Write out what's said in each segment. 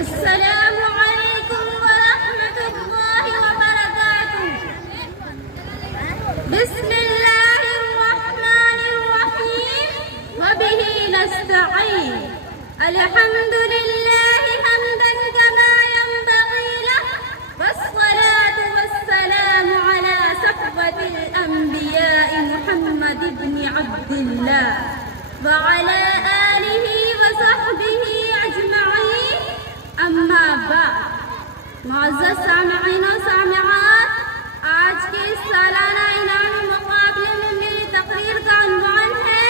السلام علیکم ورحمۃ اللہ وبرکاتہ۔ بسم اللہ الرحمن الرحیم وبہ نستعین۔ الحمد للہ حمدا کما ينبغی لہ والصلاة والسلام علی صفوة الانبیاء محمد بن عبد اللہ وعلی آلہ وصحبہ اجمعین۔ اما بعد، معزز سامعین و سامعات، آج کے اس سالانہ انعامی مقابلے میں میری تقریر کا عنوان ہے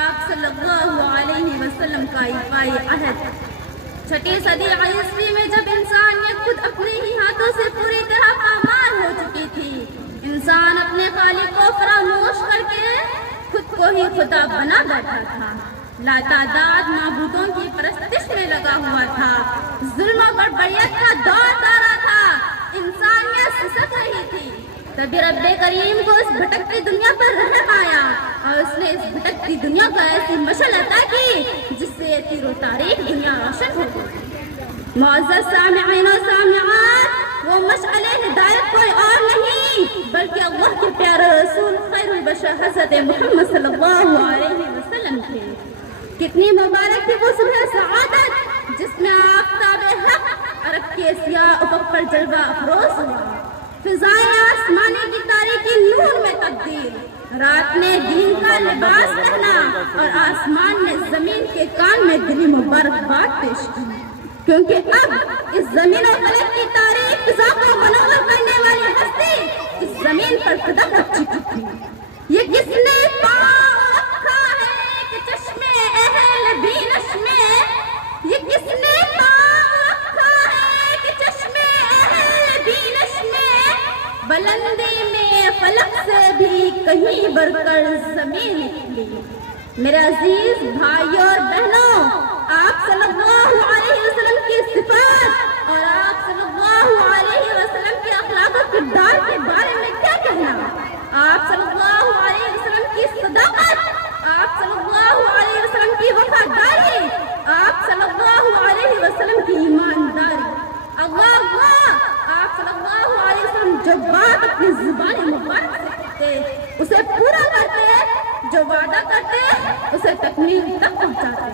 آپ صلی اللہ علیہ وسلم کا ایفائے عہد۔ چھٹی صدی عیسوی میں جب انسانیت خود اپنے ہی ہاتھوں سے پوری طرح پامال ہو چکی تھی، انسان اپنے خالق کو فراموش کر کے خود کو ہی خدا بنا بیٹھا تھا، لاتعداد معبودوں کی پرستش میں لگا ہوا تھا، ظلم و بربریت کا دور دارا تھا، انسانیت سسک رہی تھی۔ تبھی رب کریم کو اس بھٹکتی دنیا پر رحم آیا اور اس نے اس بھٹکتی دنیا کو ایسی مشعل عطا کی جس سے یہ تیر و تاریخ دنیا روشن ہو گئی۔ معزز سامعین و سامعات، وہ مشعل ہدایت کوئی اور نہیں بلکہ اللہ کے پیارے رسول خیر البشر حضرت محمد صلی اللہ علیہ وسلم تھے۔ کتنی مبارک تھی وہ صبح سعادت جس میں آفتاب حق عرب کے سیاہ افق پر جلوہ افروز ہوا، فضائیں آسمانے کی تاریکی نور میں تبدیل، رات نے دین کا لباس پہنا اور آسمان نے زمین کے کان میں دلی مبارکباد پیش کی، کیونکہ اب اس زمین و فلک کی تاریخ فضا کو منور کرنے والی ہستی اس زمین پر قدم رکھ چکی تھی۔ یہ کس نے پاؤں رکھا ہے کہ چشمے اہل بینش میں، یہ کس نے پاؤں رکھا ہے کہ چشمے اہل بینش میں، بلندی میں فلک سے بھی کہیں بڑھ کر زمین نکلی۔ میرے عزیز بھائیوں اور بہنوں، آپ صلی اللہ علیہ وسلم کی صفات اور آپ صلی اللہ علیہ وسلم کے اخلاق و کردار کے بارے میں کیا کہنا؟ آپ صلی اللہ علیہ وسلم کی صداقت، آپ صلی اللہ علیہ وسلم کی وفاداری، آپ صلی اللہ علیہ وسلم کی ایمانداری، اللہ آپ صلی اللہ علیہ وسلم جو بات اپنی زبان مبارک سے کہتے اسے پورا کرتے، جو وعدہ کرتے اسے تکمیل تک پہنچاتے،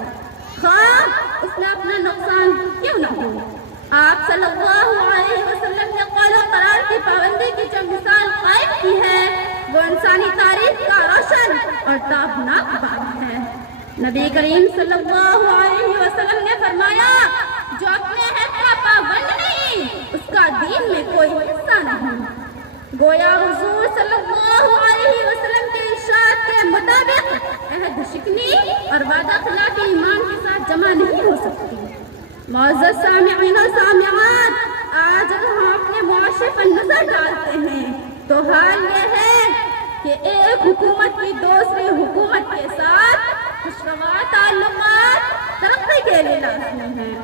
خواہ اس میں اپنا نقصان کیوں نہ ہو۔ آپ صلی اللہ علیہ وسلم نے قول و قرار کی پابندی کی جو مثال قائم کی ہے وہ انسانی تاریخ کا روشن اور تابناک باب ہے۔ نبی کریم صلی اللہ علیہ وسلم نے فرمایا، جو اپنے عہد کا پابند نہیں اس کا دین میں کوئی حصہ نہیں۔ گویا حضور صلی اللہ علیہ وسلم کے ارشاد کے مطابق عہد شکنی اور وعدہ خلافی ایمان کے ساتھ جمع نہیں ہو سکتی۔ معزز سامعین و سامعات، آج اگر ہم اپنے معاشرے پر نظر ڈالتے ہیں تو حال یہ ہے کہ ایک حکومت کی دوسری حکومت کے ساتھ خوشگوار تعلقات ترقی کے لیے لازمی ہیں،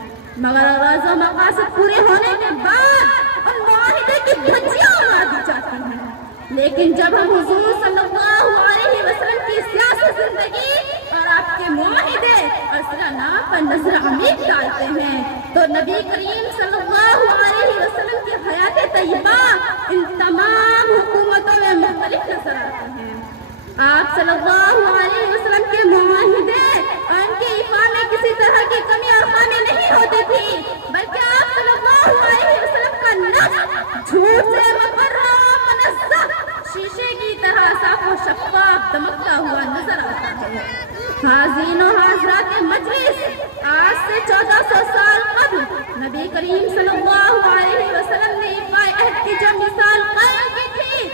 مگر غرض و مقاصد پورے ہونے کے بعد ان معاہدے کی دھجیاں اڑا دی جاتی ہیں۔ لیکن جب ہم حضور صلی اللہ علیہ وسلم کی سیاسی زندگی اور آپ کے معاہدے اور صلح پر نظر عمیق ڈالتے ہیں تو نبی کریم صلی اللہ علیہ وسلم کی حیات طیبہ ان تمام حکومتوں میں مختلف نظر آتے ہیں۔ آپ صلی اللہ علیہ وسلم کے معاہدے اور ان کی ایفا میں کسی طرح کی کمی اور خامی نہیں ہوتی تھی، بلکہ آپ صلی اللہ علیہ وسلم کا نفس جھوٹ سے مبرہ منزہ شیشے کی طرح صاف و شفاف دمکتا ہوا نظر آتا ہے۔ حاضرین و حاضرات مجلس، آج سے 1400 سال قبل نبی کریم صلی اللہ علیہ وسلم نے ایفائے عہد کی جو مثال قائم کی تھی،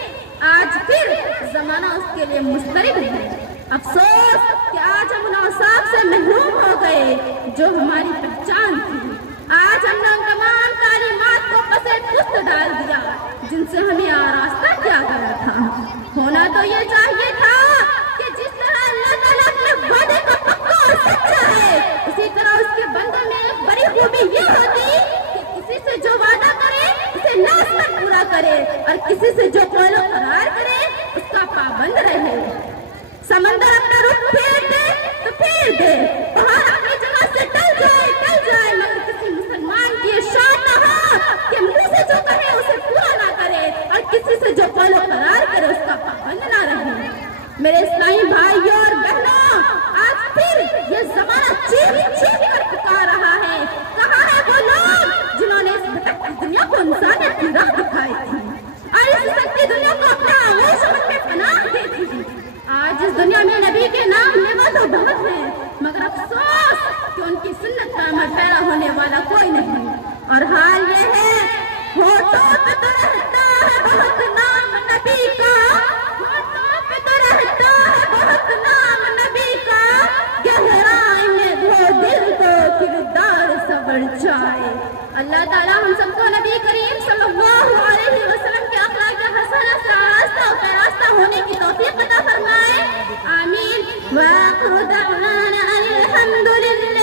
آج پھر زمانہ اس کے لیے مسترد ہے۔ افسوس کہ آج ہم ان اوصاف سے محروم ہو گئے جو ہماری پہچان تھی۔ آج ہم نے ان تمام تعلیمات کو پسے پست ڈال دیا جن سے ہمیں آراستہ کیا گیا تھا۔ ہونا تو یہ چاہیے تھا کہ جس طرح اللہ تعالیٰ اپنے وعدے کا پکا اور سچا ہے، اسی طرح اس کے بندے میں ایک بڑی خوبی یہ ہوتی کہ کسی سے جو وعدہ کرے اسے لازماً پورا کرے اور کسی سے جو قول و قرار کرے اس کا پابند رہے۔ سمندر اپنا رخ پھیر دے تو پھیر دے، پہاڑ اپنی جگہ سے ٹل جائے مگر کسی مسلمان تو رہتا ہے بہت نام نبی کا، ہونٹوں پہ تو رہتا ہے بہت نام نبی کا، گہرائی میں وہ دل کو کردار سنور جائے۔ اللہ تعالیٰ ہم سب کو نبی کریم صلی اللہ علیہ وسلم کے اخلاق حسنہ سے آراستہ و پیراستہ ہونے کی توفیق عطا فرمائے، آمین۔ وآخر دعوانا ان الحمد للہ